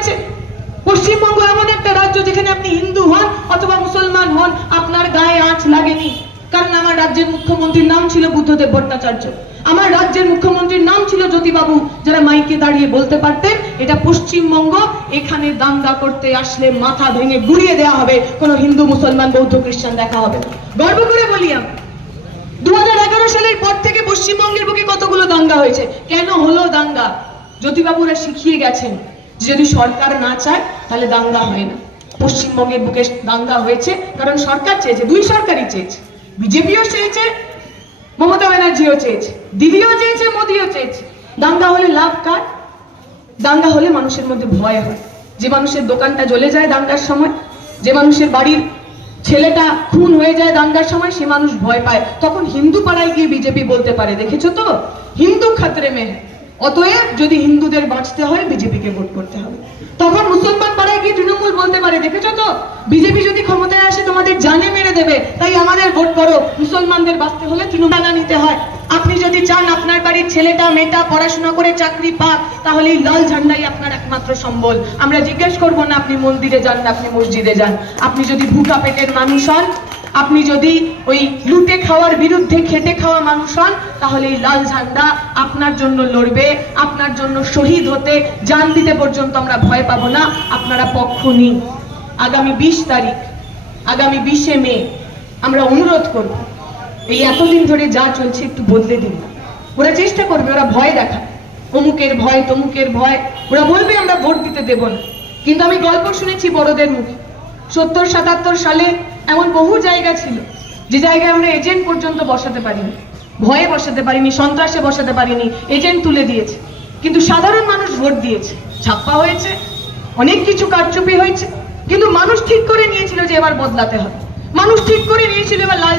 গেছে পশ্চিমবঙ্গ এমন একটা রাজ্য যেখানে আপনি হিন্দু হন অথবা মুসলমান হন, আপনার গায়ে আঁচ লাগেনি। কারণ আমার রাজ্যের মুখ্যমন্ত্রীর নাম ছিল বুদ্ধদেব ভট্টাচার্য। আমার রাজ্যের মুখ্যমন্ত্রীর নাম ছিল জ্যোতিবাবু, যারা মাইকে দাঁড়িয়ে বলতে পারতেন, এটা পশ্চিমবঙ্গ, এখানে দাঙ্গা করতে আসলে মাথা ভেঙে গুড়িয়ে দেওয়া হবে। কোনো হিন্দু, মুসলমান, বৌদ্ধ, খ্রিস্টান দেখা হবে গর্ব করে বলি আমি দু সালের পর থেকে পশ্চিমবঙ্গের বুকে কতগুলো দাঙ্গা হয়েছে? কেন হলো দাঙ্গা? জ্যোতিবাবুরা শিখিয়ে গেছেন যদি সরকার না চায়, তাহলে দাঙ্গা হয় না। পশ্চিমবঙ্গের বুকে দাঙ্গা হয়েছে, কারণ সরকার চেয়েছে, দুই সরকারই চেয়েছে। বিজেপিও চেয়েছে, মমতা ব্যানার্জিও চেয়েছে, দিদিও চেয়েছে, মোদিও চেয়েছে। দাঙ্গা হলে লাভ কার? দাঙ্গা হলে মানুষের মধ্যে ভয় হয়। যে মানুষের দোকানটা জ্বলে যায় দাঙ্গার সময়, যে মানুষের বাড়ির ছেলেটা খুন হয়ে যায় দাঙ্গার সময়, সে মানুষ ভয় পায়। তখন হিন্দু পাড়ায় গিয়ে বিজেপি বলতে পারে, দেখেছ তো? হিন্দু খাতরে মে হ্যায়। অতএব যদি হিন্দুদের বাঁচতে হয়, বিজেপিকে ভোট করতে হবে। তখন মুসলমান পাড়ায় গিয়ে তৃণমূল বলতে পারে, দেখেছ তো? বিজেপি যদি ক্ষমতায় আসে, তোমাদের জানে মেরে দেবে। তাই আমাদের ভোট করো। মুসলমানদের বাঁচতে হলে তৃণমূল নিতে হয়। আপনি যদি চান আপনার বাড়ির ছেলেটা, মেয়েটা পড়াশোনা করে চাকরি পাক, তাহলে এই লাল ঝান্ডাই আপনার একমাত্র সম্বল। আমরা জিজ্ঞেস করব না, আপনি মন্দিরে যান না, আপনি মসজিদে যান। আপনি যদি ভুকা পেটের মানুষ হন আপনি যদি ওই লুটে খাওয়ার বিরুদ্ধে খেটে খাওয়া মানুষ হন, তাহলে এই লাল ঝান্ডা আপনার জন্য লড়বে, আপনার জন্য শহীদ হতে জান দিতে পর্যন্ত আমরা ভয় পাবো না, আপনারা পক্ষ নিন। আগামী বিশ তারিখ, আগামী বিশে মে, আমরা অনুরোধ করব, এই এতদিন ধরে যা চলছে একটু বদলে দিন ওরা চেষ্টা করবে, ওরা ভয় দেখা অমুকের ভয়, তমুকের ভয়, ওরা বলবে আমরা ভোট দিতে দেব না। কিন্তু আমি গল্প শুনেছি বড়দের মুখে। সত্তর, সাতাত্তর সালে এমন বহু জায়গা ছিল যে জায়গায় আমরা এজেন্ট পর্যন্ত বসাতে পারিনি। ভয়ে বসাতে পারিনি, সন্ত্রাসে বসাতে পারিনি, এজেন্ট তুলে দিয়েছে। কিন্তু সাধারণ মানুষ ভোট দিয়েছে। ছাপ্পা হয়েছে, অনেক কিছু কারচুপি হয়েছে। কিন্তু মানুষ ঠিক করে নিয়েছিল যে এবার বদলাতে হবে। মানুষ ঠিক করে নিয়েছিল এবার লাল